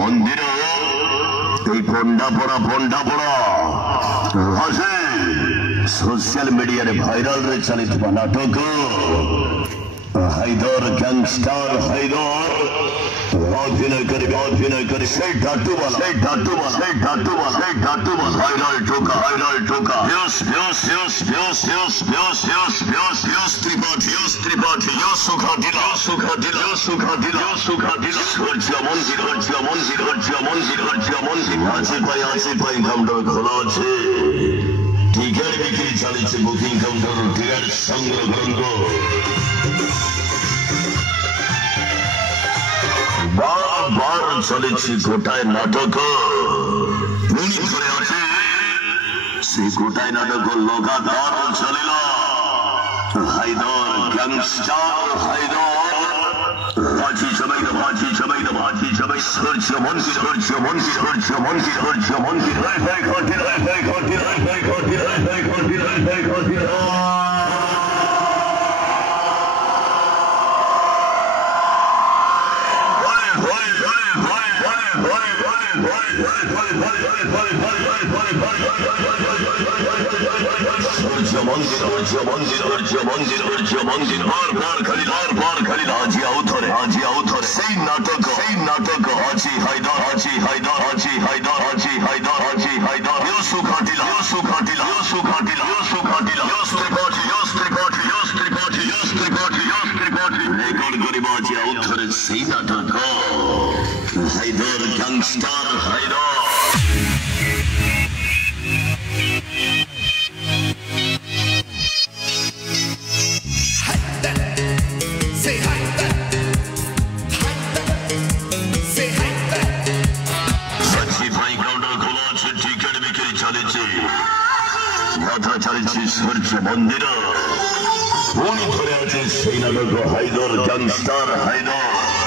মন্দির এই পন্ডা পড়া হাসে সোশ্যাল মিডিয়ারে ভাইরাল রে চালিত নাটক হায়দর গ্যাংস্টার হায়দর অভিনয় করে সেই ডাটুবালা ভাইরাল টোকা ত্রিপাঠী সুখা দিলা মন্দির আছে ভাই কাউন্টার খোলা আছে টিকিট বিক্রি চালিয়েছে বুকিং কাউন্টার টিকিট সংগ্রহ বার চলেছি গোটায় নাটক ধরে আছে সেই গোটায় নাটক লগাতার চলিল হায়দর গ্যাংস্টার হায়দর বাজি সবাই সূর্য মন্দির বার খালি আজি আউথরে সেই নাটক আজি হায়দর সুখাটিলা রেকর্ড করিব আজি আউথরে সেই নাটক হায়দর গ্যাংস্টার হায়দর সূর্য মন্দির উনি ধরে আছে সেই নাটক হায়দর গ্যাংস্টার হায়দর